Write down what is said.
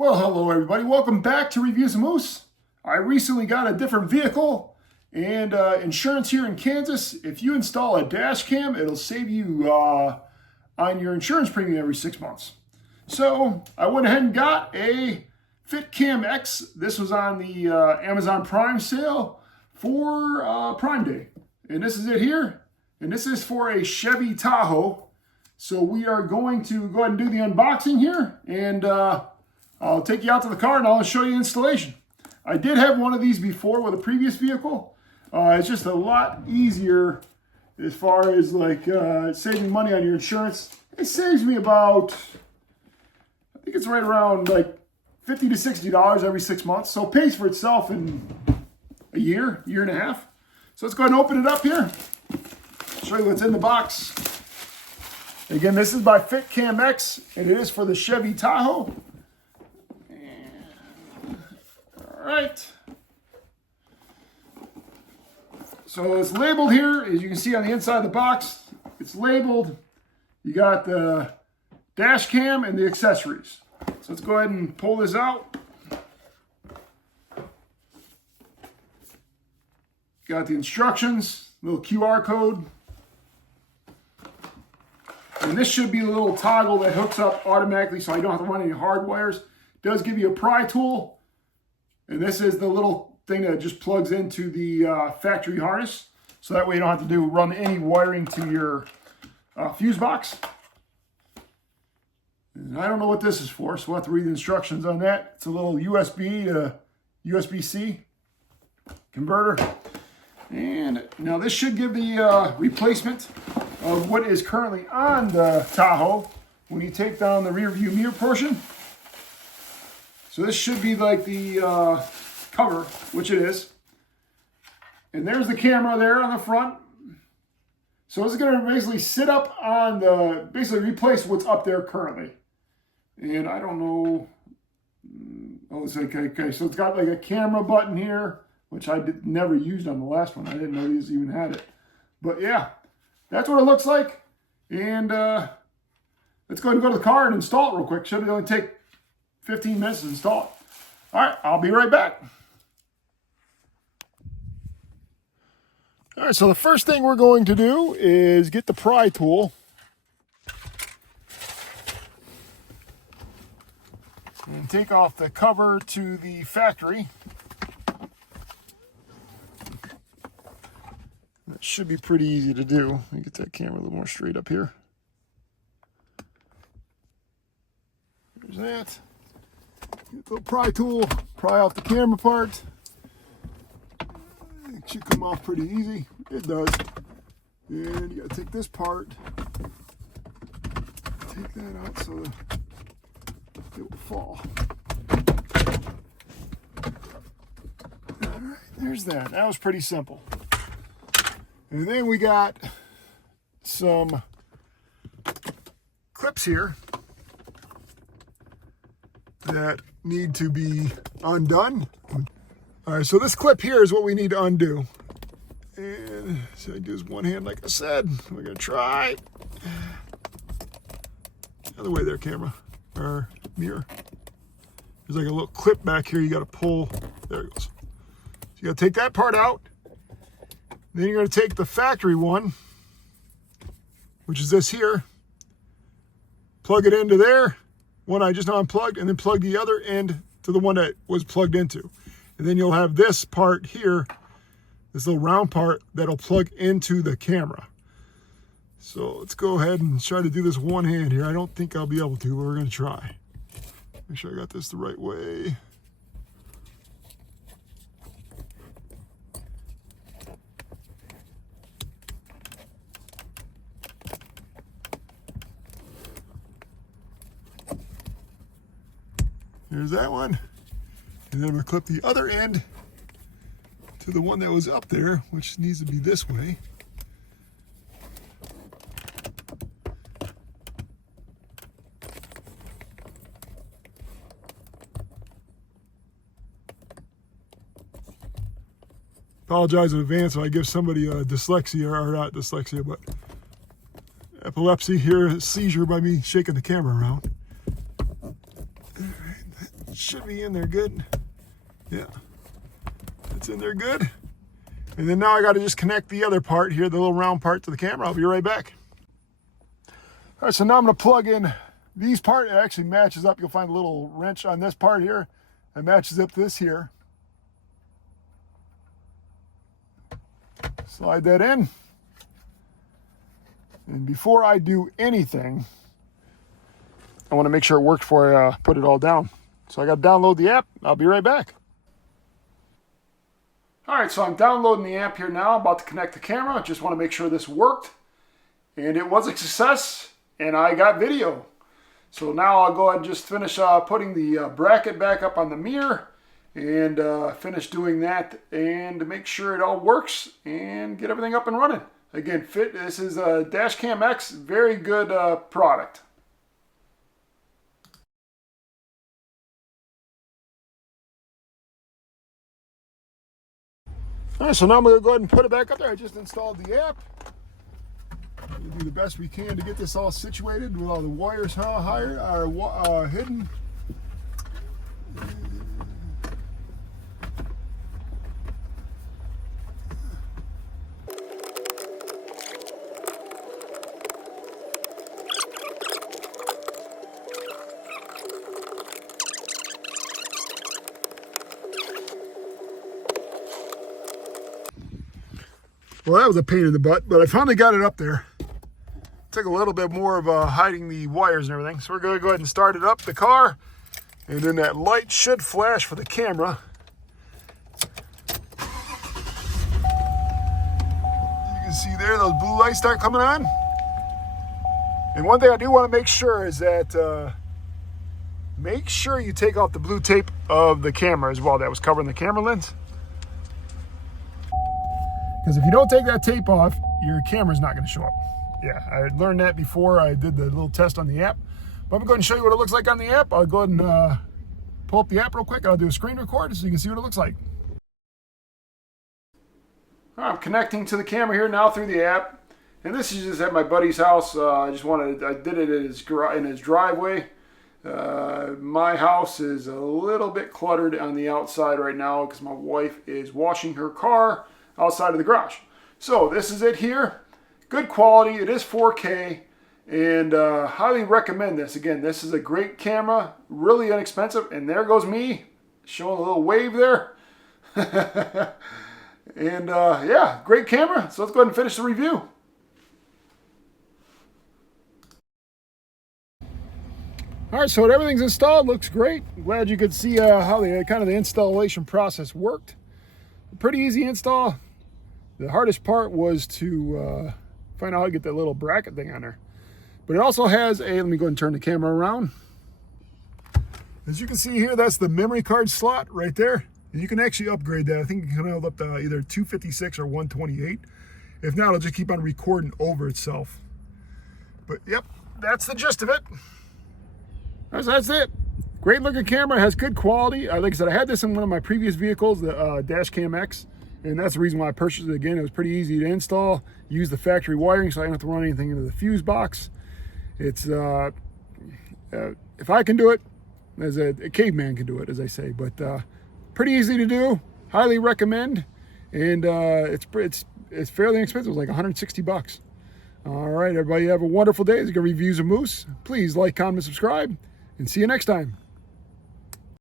Well, hello everybody. Welcome back to Reviews of Moose. I recently got a different vehicle and insurance here in Kansas. If you install a dash cam, it'll save you on your insurance premium every 6 months. So I went ahead and got a FITCAMX. This was on the Amazon Prime sale for Prime Day. And this is it here. And this is for a Chevy Tahoe. So we are going to go ahead and do the unboxing here. And I'll take you out to the car and I'll show you the installation. I did have one of these before with a previous vehicle. It's just a lot easier as far as like saving money on your insurance. It saves me about, I think it's right around like $50 to $60 every 6 months. So it pays for itself in a year and a half. So let's go ahead and open it up here. Show you what's in the box. Again, this is by FITCAMX and it is for the Chevy Tahoe. All right. So it's labeled here, as you can see on the inside of the box. It's labeled. You got the dash cam and the accessories. So let's go ahead and pull this out. Got the instructions, little QR code. And this should be the little toggle that hooks up automatically so I don't have to run any hard wires. It does give you a pry tool. And this is the little thing that just plugs into the factory harness. So that way you don't have to run any wiring to your fuse box. And I don't know what this is for, so we'll have to read the instructions on that. It's a little USB to USB-C converter. And now this should give the replacement of what is currently on the Tahoe when you take down the rear view mirror portion. So this should be like the cover, which it is. And there's the camera there on the front. So it's going to basically sit up on the, basically replace what's up there currently. And I don't know. Oh, it's like, okay, so it's got like a camera button here, which I never used on the last one. I didn't know these even had it. But yeah, that's what it looks like. And let's go ahead and go to the car and install it real quick. Should only take 15 minutes to install it. All right, I'll be right back. All right, so the first thing we're going to do is get the pry tool. And take off the cover to the factory. That should be pretty easy to do. Let me get that camera a little more straight up here. There's that. Get the pry tool, pry off the camera part. It should come off pretty easy. It does. And you gotta take this part, take that out so it will fall. All right, there's that. That was pretty simple. And then we got some clips here that need to be undone. All right, so this clip here is what we need to undo. And so I do this one hand, like I said. We're gonna try. Other way there, camera, or mirror. There's like a little clip back here you gotta pull. There it goes. So you gotta take that part out. Then you're gonna take the factory one, which is this here, plug it into there. One I just unplugged, and then plug the other end to the one that was plugged into. And then you'll have this part here, this little round part that'll plug into the camera. So let's go ahead and try to do this one hand here. I don't think I'll be able to, but we're gonna try. Make sure I got this the right way. There's that one. And then I'm gonna clip the other end to the one that was up there, which needs to be this way. Apologize in advance if I give somebody a dyslexia, or not dyslexia, but epilepsy here, a seizure by me shaking the camera around. should be in there good. Yeah, it's in there good. And then now I got to just connect the other part here, the little round part, to the camera. I'll be right back. All right, so now I'm going to plug in these parts. It actually matches up. You'll find a little wrench on this part here. It matches up this here. Slide that in. And before I do anything, I want to make sure it works before I put it all down. So I got to download the app. I'll be right back. All right, so I'm downloading the app here now. I'm about to connect the camera. Just want to make sure this worked. And it was a success, and I got video. So now I'll go ahead and just finish putting the bracket back up on the mirror and finish doing that and make sure it all works and get everything up and running. Again, this is a DashCam, very good product. All right, so now I'm going to go ahead and put it back up there. I just installed the app. We'll do the best we can to get this all situated with all the wires hidden. Well, that was a pain in the butt, but I finally got it up there. Took a little bit more of hiding the wires and everything. So we're going to go ahead and start it up, the car. And then that light should flash for the camera. You can see there, those blue lights start coming on. And one thing I do want to make sure is that make sure you take off the blue tape of the camera as well that was covering the camera lens. Because if you don't take that tape off, your camera's not going to show up. Yeah, I learned that before I did the little test on the app. But I'm going to show you what it looks like on the app. I'll go ahead and pull up the app real quick. I'll do a screen record so you can see what it looks like. All right, I'm connecting to the camera here now through the app. And this is just at my buddy's house. I did it in his driveway. My house is a little bit cluttered on the outside right now because my wife is washing her car outside of the garage. So this is it here. Good quality. It is 4K, and highly recommend this. Again, this is a great camera, really inexpensive. And there goes me showing a little wave there. And yeah, great camera. So let's go ahead and finish the review. All right, so everything's installed. Looks great. I'm glad you could see how the installation process worked. Pretty easy install. The hardest part was to find out how to get that little bracket thing on there. But it also has let me go ahead and turn the camera around. As you can see here, that's the memory card slot right there. And you can actually upgrade that. I think you can hold up to either 256 or 128. If not, it'll just keep on recording over itself. But yep, that's the gist of it. That's it. Great looking camera, has good quality. Like I said, I had this in one of my previous vehicles, the DashCam, and that's the reason why I purchased it again. It was pretty easy to install, use the factory wiring, so I don't have to run anything into the fuse box. It's, if I can do it, as a caveman can do it, as I say, but pretty easy to do, highly recommend, and it's fairly inexpensive. It's like 160 bucks. All right, everybody have a wonderful day. This is Reviews of Moose. Please like, comment, subscribe, and see you next time.